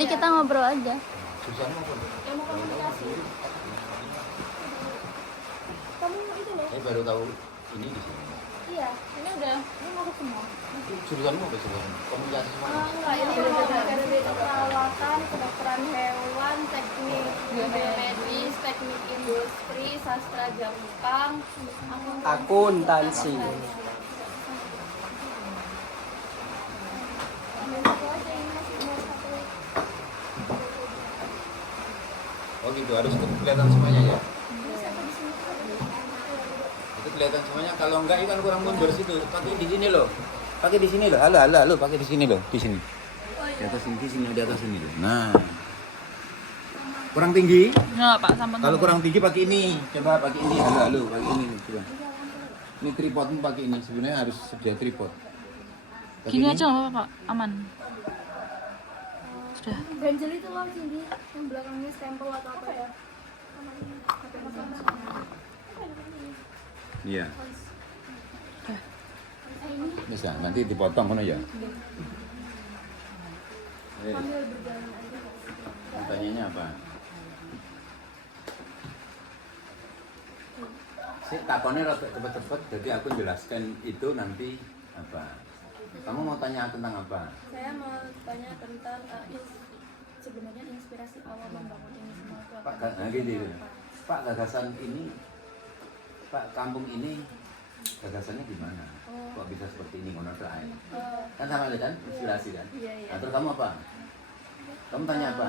Ini kita ngobrol aja. Susah apa? Ilmu komunikasi. Kamu itu loh. Saya baru tahu ini di sini. Iya, ini udah, ini masuk semua. Jurusanmu apa jurusan? Komunikasi semua. Enggak, ini dari perawatan, kedokteran hewan, teknik biomedis, teknik industri, sastra Jepang, Akuntansi. Oh gitu, harus kelihatan semuanya ya? Itu kelihatan semuanya, kalau enggak itu kan kurang mundur situ. Pakai di sini loh. Pakai di sini loh. Halo, pakai di sini loh, di sini. Di atas ini, di atas ini loh. Nah. Kurang tinggi? Enggak, Pak, sama. Kalau kurang tinggi pakai ini. Coba pakai ini. Halo, pakai ini coba. Ini tripodmu pakai ini. Sebenarnya harus sedia tripod. Pakai Gini ini. aja enggak apa-apa, Pak. Aman. Sudah. ganjel itu loh Cindy, yang belakangnya stempel atau apa ya? Iya. Sudah. Bisa, nanti dipotong kan ya. Sambil berjalan aja. Tanyanya apa? Sik takonnya rada cepet-cepet, jadi aku jelaskan itu nanti apa. Kamu mau tanya tentang apa? Saya mau tanya tentang sebenarnya inspirasi awal membangun ini semua itu apa? Pak, gini, Pak, gagasan ini, Pak, kampung ini gagasannya gimana? Kok bisa seperti ini, ngono ae. Kan sama aja kan, inspirasi kan? Iya, iya. Nah, terus kamu apa? Kamu tanya apa?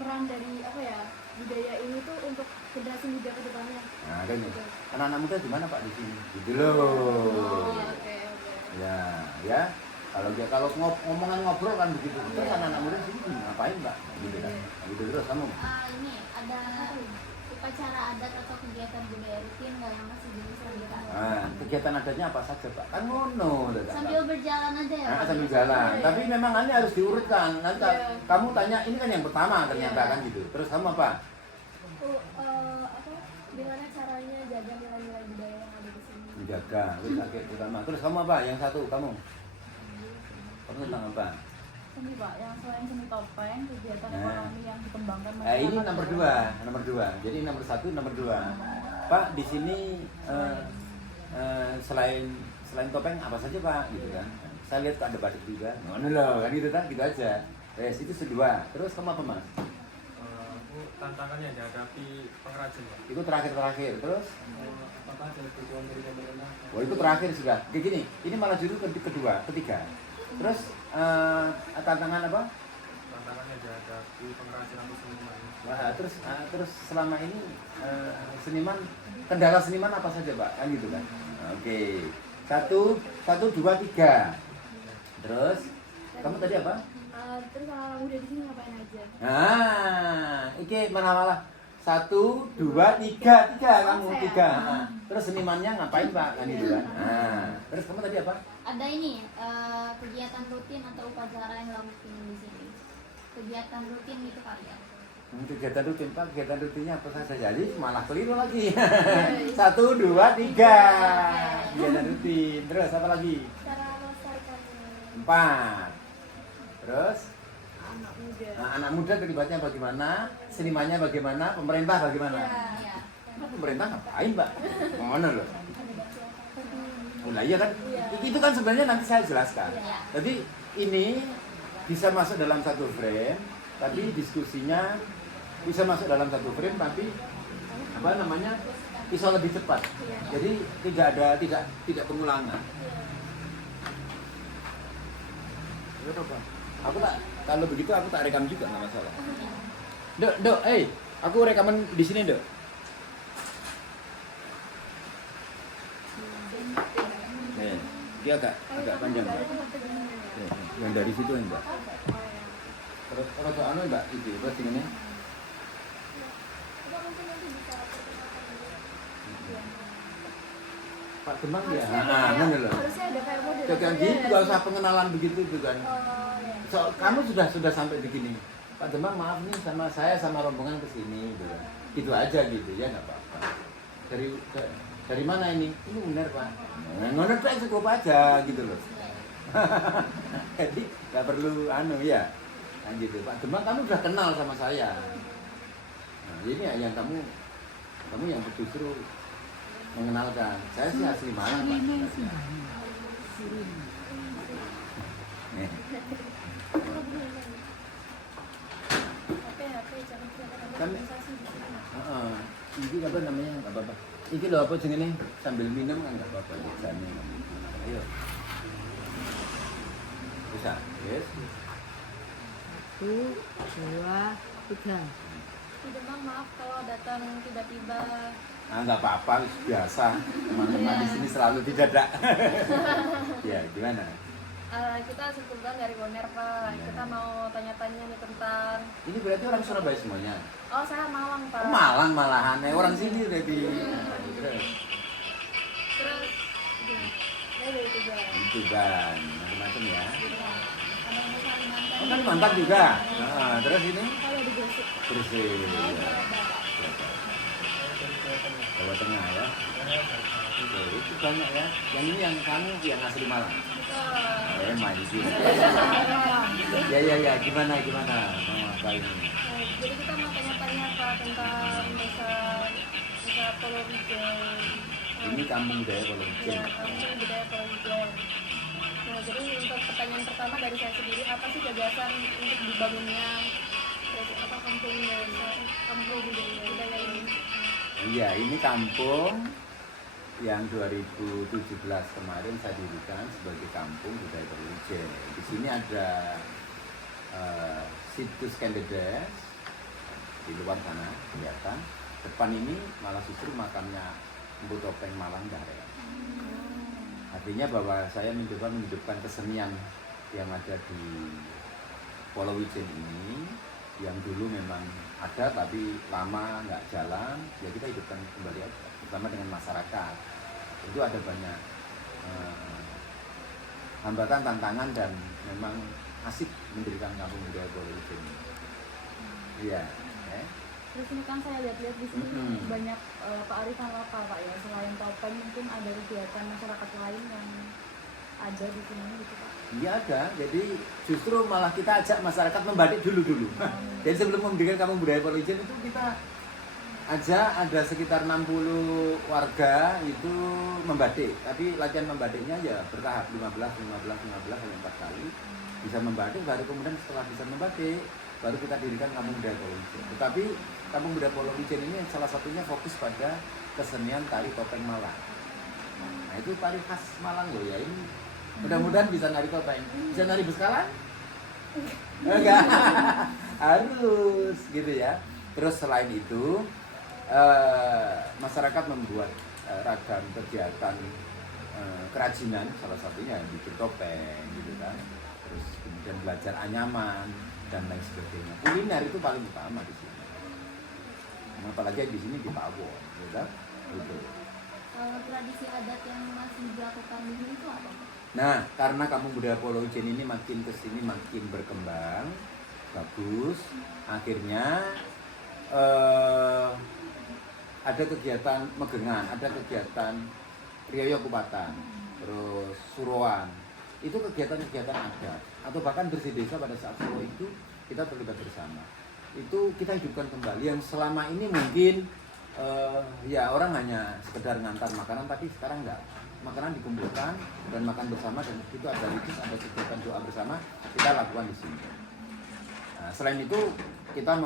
Peran dari apa ya, budaya ini tuh untuk generasi muda ke depannya. Nah, kan ya. Anak-anak muda gimana Pak di sini? Gitu loh. Oke. Ya. Kalau ngomongan ngobrol kan begitu. Terus anak-anak muda sini ngapain Pak? Gitu kan. Gitu terus kamu. Ini ada upacara adat atau kegiatan budaya rutin nggak yang masih jenis lanjutan? Nah, kegiatan adatnya apa saja Pak? Kan ngono. Sambil berjalan aja ya? Nah, sambil jalan. Tapi memang ini harus diurutkan. Nanti kamu tanya ini kan yang pertama ternyata kan gitu. Terus kamu apa? Gimana caranya jaga nilai-nilai budaya yang ada di sini? Menjaga. Terus akhir pertama. Terus kamu apa? Yang satu kamu. Kamu tentang apa? Seni, Pak, yang selain seni topeng, kegiatan ekonomi yang dikembangkan Ini nomor dua. Jadi nomor satu, nomor dua. Pak, di sini selain topeng apa saja Pak, gitu kan? Saya lihat ada batik juga. Mana loh, kan gitu kan, gitu aja. Itu kedua. Terus kamu apa Mas? Tantangannya dihadapi pengrajin Pak. Itu terakhir. Terus? Apa aja tujuan dari pemerintah? Oh itu terakhir sudah. Kayak gini. Ini malah judul ketiga. Terus tantangan apa? Tantangannya dihadapi pengrajin atau seniman. Nah, terus selama ini seniman, kendala seniman apa saja Pak? Kan gitu kan? Oke. Satu, dua, tiga. Terus kamu tadi apa? Terus anak muda di sini ngapain aja? Nah, iki mana malah 1, 2, 3 kamu tiga. Nah, terus senimannya ngapain Pak? Kan gitu kan? Nah, terus kamu tadi apa? Ada ini kegiatan rutin atau upacara yang dilakukan di sini. Kegiatan rutin itu kali ya? Kegiatan rutin Pak, kegiatan rutinnya apa saja? Jadi malah keliru lagi. 1, 2, 3 kegiatan rutin. Terus apa lagi? Cara melestarikannya 4. Terus anak muda. anak muda terlibatnya bagaimana? Senimannya bagaimana? Pemerintah bagaimana? Iya. Nah, pemerintah ngapain Mbak? Mana loh? Oh, nah iya kan? Itu kan sebenarnya nanti saya jelaskan. Jadi ini bisa masuk dalam satu frame, tapi diskusinya bisa masuk dalam satu frame, tapi apa namanya bisa lebih cepat. Jadi tidak pengulangan. Aku kalau begitu aku tak rekam juga nggak masalah. Dok, aku rekaman di sini dok. Dia agak panjang Mbak. Yang dari situ Mbak. Terus kalau Mbak itu terus ini. Pak Demang ya. Mana loh. Harusnya ada kayak model. Jangan gitu, nggak usah pengenalan begitu kan. Kamu sudah sampai begini. Pak Demang maaf nih sama saya sama rombongan kesini gitu. Gitu aja gitu ya nggak apa-apa. Dari mana ini? Ini benar Pak. Ngono tuh cukup aja gitu loh. Jadi nggak perlu ya. Kan gitu. Pak Demang, kamu udah kenal sama saya. Nah, ini ya yang kamu yang justru mengenalkan. Saya sih asli Malang, Pak. Nih. HP jangan Kan organisasi di sini. Ini apa namanya? Enggak apa-apa. Iki lho apa jenenge sambil minum kan enggak apa-apa jane. Ayo. Bisa. Yes. 1, 2, 3. Tidak Bang, maaf kalau datang tiba-tiba. Enggak apa-apa, biasa. Teman-teman di sini selalu tidak ada. Ya, gimana? Kita sebetulnya dari Boner Pak. Iya. Kita mau tanya-tanya nih tentang. Ini berarti orang Surabaya semuanya. Oh saya Malang Pak. Oh, Malang malahan. Orang sini berarti. Terus dari tiga. Itu kan, macam-macam ya. Ada yang dari Kalimantan. Oh, kan mantap juga. Nah, terus ini Kalau di Gresik. bersih. Jawa Tengah ya. Oke, itu banyak ya. Yang ini yang kamu yang asli Malang. Mancing. Ya. Gimana? Mau apa ini? Jadi kita mau tanya-tanya Pak tentang desa Polowijen. Ini kampung budaya Polowijen. Ya, kampung budaya Polowijen. Nah, jadi untuk pertanyaan pertama dari saya sendiri, apa sih gagasan untuk dibangunnya kampung budaya ini? Iya, ini kampung yang 2017 kemarin saya dirikan sebagai kampung budaya Polowijen. Di sini ada situs Kendedes di luar sana kelihatan. Depan ini malah justru makamnya Mpu Topeng Malang Daren. Artinya bahwa saya mencoba menghidupkan kesenian yang ada di Polowijen ini, yang dulu memang ada tapi lama nggak jalan, ya kita hidupkan kembali aja, bersama dengan masyarakat. Itu ada banyak hambatan, tantangan, dan memang asik mendirikan kampung budaya Polowijen. Iya. Terus ini kan saya lihat-lihat di sini banyak kearifan lokal Pak ya. Selain topeng mungkin ada kegiatan masyarakat lain yang ada di sini gitu Pak. Iya ada, jadi justru malah kita ajak masyarakat membatik dulu. Jadi sebelum mendirikan kampung budaya Polowijen itu kita ada sekitar 60 warga itu membatik. Tapi latihan membatiknya ya bertahap 15 sampai 4 kali. Bisa membatik, baru kemudian setelah bisa membatik baru kita dirikan kampung budaya Polowijen. Tetapi kampung budaya Polowijen ini salah satunya fokus pada kesenian tari topeng Malang. Nah itu tari khas Malang loh ya, ini mudah-mudahan bisa nari topeng. Bisa nari beskalan? Enggak. Harus gitu ya. Terus selain itu masyarakat membuat ragam kegiatan kerajinan, salah satunya bikin topeng gitu kan. Terus kemudian belajar anyaman dan lain sebagainya. Kuliner itu paling utama di sini. Apalagi di sini di Pawon, gitu kan? Gitu. Kalau tradisi adat yang masih dilakukan di sini itu apa? Nah, karena kampung budaya Polowijen ini makin kesini makin berkembang, bagus. Akhirnya ada kegiatan megengan, ada kegiatan Rioyo Kupatan, terus Suruhan. Itu kegiatan-kegiatan adat, atau bahkan bersih desa pada saat Suro itu kita terlibat bersama. Itu kita hidupkan kembali yang selama ini mungkin ya orang hanya sekedar ngantar makanan, tapi sekarang enggak. Makanan dikumpulkan dan makan bersama, dan itu ada ritus, ada kegiatan doa bersama kita lakukan di sini. Nah, selain itu kita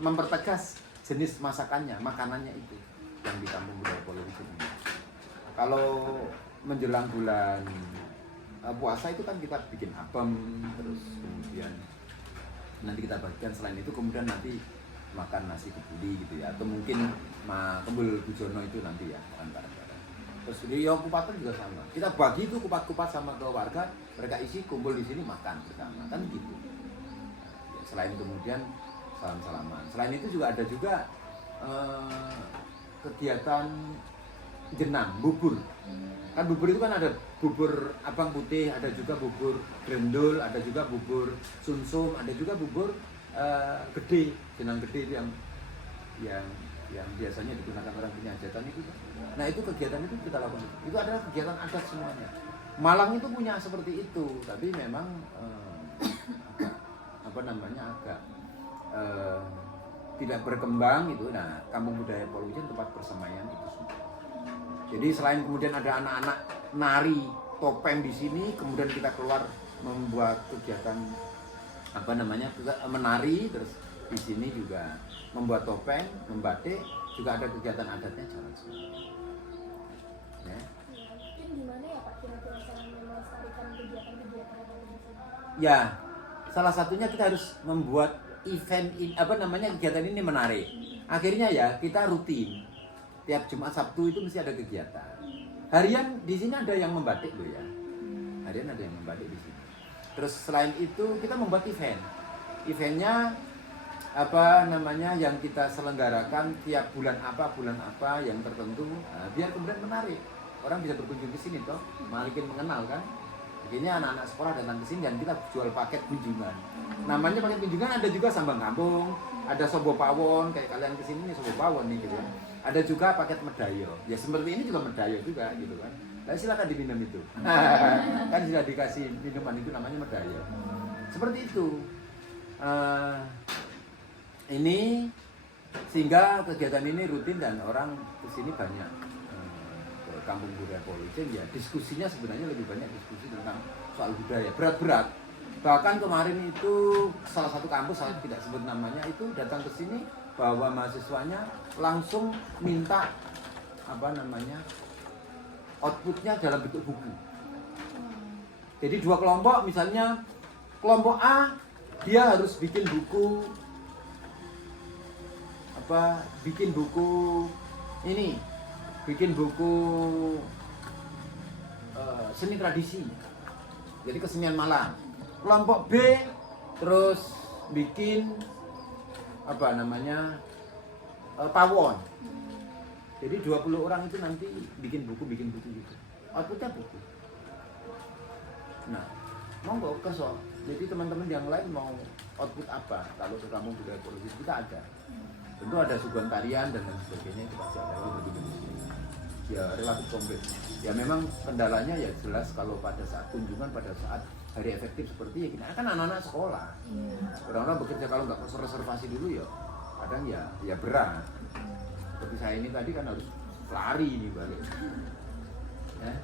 mempertegas jenis masakannya, makanannya itu yang di kampung budaya Polowijen ini. Kalau menjelang bulan puasa itu kan kita bikin apem, terus kemudian nanti kita bagikan, selain itu kemudian nanti makan nasi kebuli gitu ya, atau mungkin kembul bujono itu nanti ya makan bareng-bareng. Terus di Kupatan juga sama, kita bagi itu kupat-kupat sama ke warga, mereka isi kumpul di sini makan bersama kan gitu. Ya, selain kemudian salam-salaman, selain itu juga ada juga kegiatan jenang, bubur. Kan bubur itu kan ada bubur abang putih, ada juga bubur grendul, ada juga bubur sumsum, ada juga bubur gede, jenang gede itu yang biasanya digunakan orang punya hajatan itu. Nah itu kegiatan itu kita lakukan. Itu adalah kegiatan adat semuanya. Malang itu punya seperti itu, tapi memang agak tidak berkembang gitu. Nah, Kampung Budaya Polujen tempat persemaian itu semua. Jadi selain kemudian ada anak-anak nari topeng di sini, kemudian kita keluar membuat kegiatan menari, terus di sini juga membuat topeng, membatik, juga ada kegiatan adatnya jalan semua. Ya. Mungkin gimana ya Pak kira-kira cara melestarikan kegiatan-kegiatan yang ada di sini? Ya, salah satunya kita harus membuat kegiatan ini menarik. Akhirnya ya kita rutin tiap Jumat Sabtu itu mesti ada kegiatan. Harian di sini ada yang membatik loh ya. Harian ada yang membatik di sini. Terus selain itu kita membuat event. Eventnya yang kita selenggarakan tiap bulan apa yang tertentu, biar kemudian menarik. Orang bisa berkunjung ke sini toh, makin mengenal kan. Akhirnya anak-anak sekolah datang ke sini dan kita jual paket kunjungan. Namanya paket kunjungan, ada juga sambang kampung, ada sobo pawon, kayak kalian kesini nih sobo pawon nih gitu ya. Ada juga paket medayo. Ya seperti ini juga medayo juga gitu kan. Nah, silakan diminum itu. Kan sudah dikasih minuman itu namanya medayo. Seperti itu. Ini sehingga kegiatan ini rutin dan orang kesini banyak. Ke Kampung Budaya Polujen ya diskusinya sebenarnya lebih banyak diskusi tentang soal budaya berat-berat. Bahkan kemarin itu salah satu kampus, saya tidak sebut namanya, itu datang ke sini bahwa mahasiswanya langsung minta outputnya dalam bentuk buku. Jadi 2 kelompok, misalnya kelompok A dia harus bikin buku seni tradisi. Jadi kesenian Malang. Kelompok B terus bikin pawon. Jadi 20 orang itu nanti bikin buku gitu. Outputnya buku. Nah, monggo kesok. Jadi teman-teman yang lain mau output apa? Kalau ke Kampung Budaya Polujen kita ada. Tentu ada suguhan tarian dan lain sebagainya, itu pasti ada ya relatif komplit. Ya memang kendalanya ya jelas kalau pada saat kunjungan, pada saat hari efektif seperti ini, kan anak-anak sekolah. Orang-orang bekerja kalau nggak reservasi dulu ya kadang ya berat. Seperti saya ini tadi kan harus lari ini balik. Ya.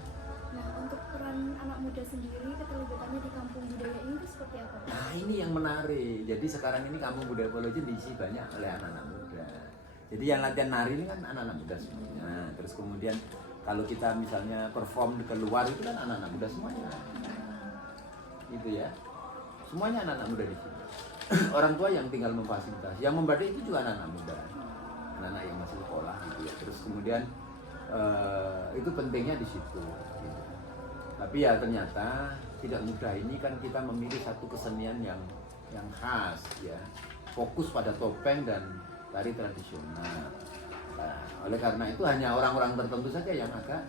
Nah, untuk peran anak muda sendiri, keterlibatannya di Kampung Budaya ini itu seperti apa? Nah, ini yang menarik. Jadi sekarang ini Kampung Budaya Polujen diisi banyak oleh anak-anak muda. Jadi yang latihan nari ini kan anak-anak muda semuanya. Nah, terus kemudian kalau kita misalnya perform keluar itu kan anak-anak muda semuanya. Gitu ya. Semuanya anak-anak muda di sini. Orang tua yang tinggal memfasilitasi. Yang membatik itu juga anak-anak muda. Anak-anak yang masih sekolah gitu ya. Terus kemudian itu pentingnya di situ. Gitu. Tapi ya ternyata tidak mudah. Ini kan kita memilih satu kesenian yang khas ya. Fokus pada topeng dan tari tradisional. Nah, oleh karena itu hanya orang-orang tertentu saja yang agak,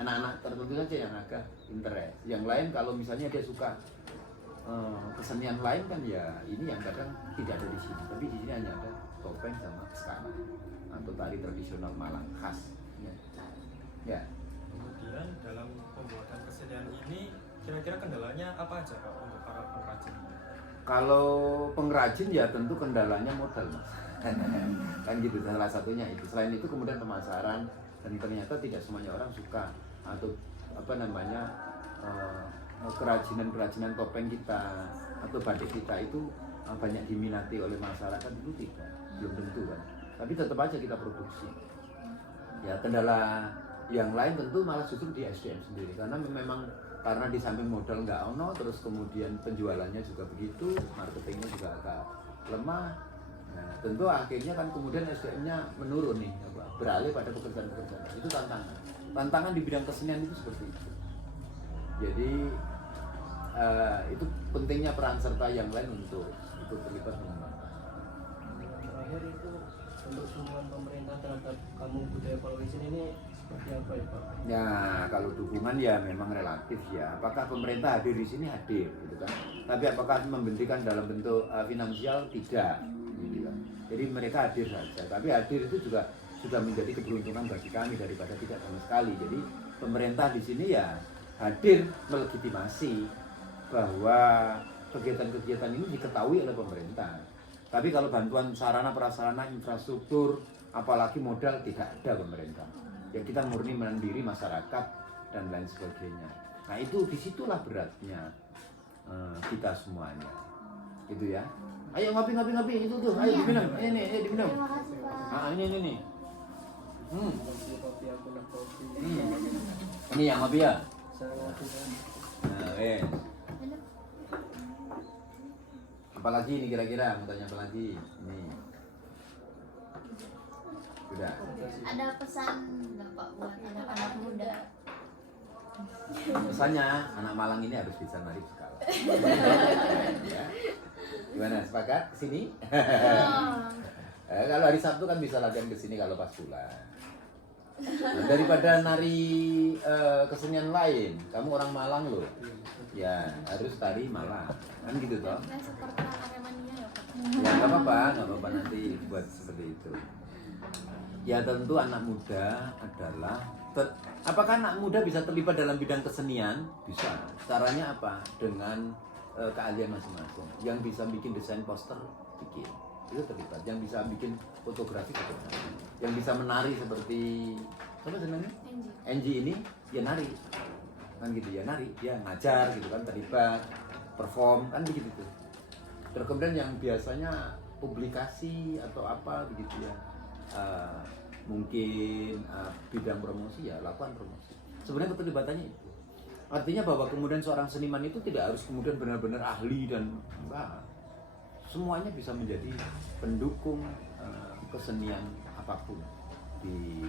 anak-anak tertentu saja yang agak interest. Yang lain kalau misalnya dia suka kesenian lain kan ya ini yang kadang tidak ada di sini. Tapi di sini hanya ada topeng sama skana atau tari tradisional Malang khas. Ya. Kemudian dalam pembuatan kesenian ini kira-kira kendalanya apa aja Pak untuk para pengrajin? Kalau pengrajin ya tentu kendalanya modal Mas. Kan gitu salah satunya itu. Selain itu kemudian pemasaran, dan ternyata tidak semuanya orang suka atau kerajinan topeng kita atau batik kita itu banyak diminati oleh masyarakat, itu tidak, belum tentu kan. Tapi tetap aja kita produksi. Ya kendala yang lain tentu malah justru di SDM sendiri, karena memang karena di samping modal nggak ono, terus kemudian penjualannya juga begitu, marketingnya juga agak lemah. Nah, tentu akhirnya kan kemudian SDM-nya menurun nih, beralih pada pekerjaan-pekerjaan. Itu tantangan. Tantangan di bidang kesenian itu seperti itu. Jadi itu pentingnya peran serta yang lain untuk ikut terlibat mengembangkan. Terakhir itu untuk dukungan pemerintah terhadap Kampung Budaya Polujen ini seperti apa ya Pak? Ya kalau dukungan ya memang relatif ya. Apakah pemerintah hadir di sini? Hadir, gitu kan. Tapi apakah memberikan dalam bentuk finansial? Tidak. Gitu kan. Jadi mereka hadir saja. Tapi hadir itu juga sudah menjadi keberuntungan bagi kami daripada tidak sama sekali. Jadi pemerintah di sini ya hadir melegitimasi bahwa kegiatan-kegiatan ini diketahui oleh pemerintah. Tapi kalau bantuan sarana prasarana infrastruktur, apalagi modal, tidak ada pemerintah. Ya kita murni mandiri masyarakat dan lain sebagainya. Nah itu disitulah beratnya kita semuanya, gitu ya. Ayo ngopi itu tuh, ayo diminum, ini diminum. Terima kasih Pak. Ah ini. Kopi aku nak kopi. Ini yang ngopi ya. Saya ngopi kan. Nah, apalagi ini kira-kira mau tanya apa lagi? Ini. Sudah. Ada pesan nggak Pak buat anak-anak muda? Pesannya anak Malang ini harus bisa nari skala. Ya. Gimana, sepakat kesini? Kalau hari Sabtu kan bisa latihan kesini kalau pas pulang. Nah, daripada nari kesenian lain, kamu orang Malang loh, ya harus tari Malang, kan gitu toh? Saya seperti anak Aremania ya Pak. Ya nggak apa-apa nanti buat seperti itu. Ya tentu anak muda adalah apakah anak muda bisa terlibat dalam bidang kesenian? Bisa. Caranya apa? Dengan keahlian masing-masing. Yang bisa bikin desain poster, bikin. Itu terlibat. Yang bisa bikin fotografi, fotografi. Yang bisa menari seperti apa namanya? Angie ini, ya nari. Kan gitu ya, nari. Dia ngajar gitu kan, terlibat, perform, kan begitu tuh. Terus kemudian yang biasanya publikasi atau apa begitu ya. Mungkin bidang promosi ya lakukan promosi. Sebenarnya keterlibatannya itu. Artinya bahwa kemudian seorang seniman itu tidak harus kemudian benar-benar ahli dan enggak. Semuanya bisa menjadi pendukung kesenian apapun di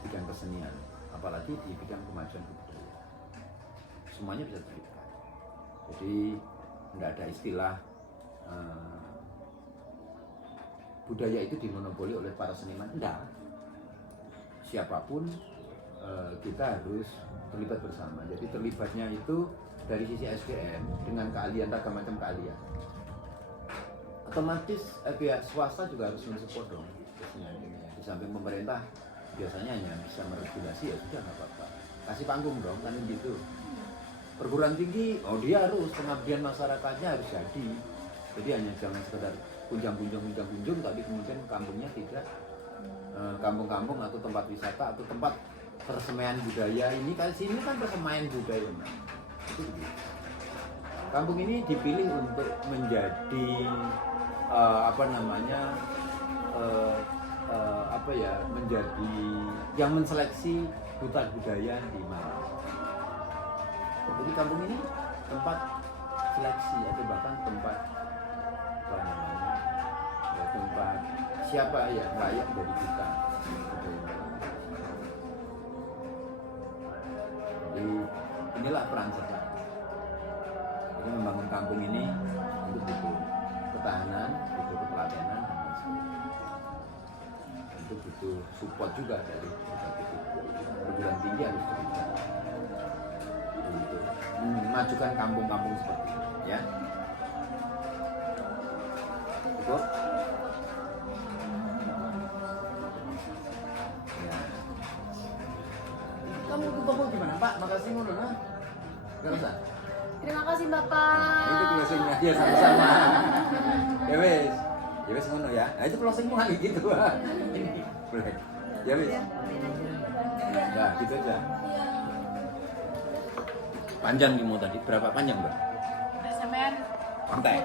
bidang kesenian, apalagi di bidang kemajuan budaya. Semuanya bisa terlibat. Jadi tidak ada istilah budaya itu dimonopoli oleh para seniman. Enggak. Siapapun kita harus terlibat bersama. Jadi terlibatnya itu dari sisi SDM dengan keahlian, ragam macam keahlian. Otomatis pihak swasta juga harus mensupport dong kesenian ini. Di samping pemerintah biasanya hanya bisa meregulasi, ya sudah nggak apa-apa. Kasih panggung dong, kan gitu. Perguruan tinggi, dia harus pengabdian masyarakatnya harus jadi. Jadi hanya jangan sekedar kunjung, tapi kemudian kampungnya tidak kampung-kampung atau tempat wisata atau tempat persemaian budaya ini. Kali sini kan persemaian budaya, itu begitu. Kampung ini dipilih untuk menjadi menjadi yang menseleksi duta budaya di Malang. Jadi kampung ini tempat seleksi atau bahkan tempat tempat siapa yang layak dari kita. Jadi inilah peran serta. Jadi membangun kampung ini untuk butuh ketahanan, butuh kepelatinan, dan lain sebagainya. Untuk butuh support juga dari berbagai perguruan tinggi harus terlibat untuk memajukan kampung-kampung seperti ini, ya. Cukup? Ya. Kamu ke gimana, Pak? Makasih ngono, nah. Gak usah. Terima kasih Bapak. Itu closingnya, ya sama-sama. Ya wes ngono ya. Nah itu closingmu kayak gitu. Ini boleh. Ya wes. Nah gitu aja. Panjang nih mau tadi, berapa panjang Mbak? Sampean Santai.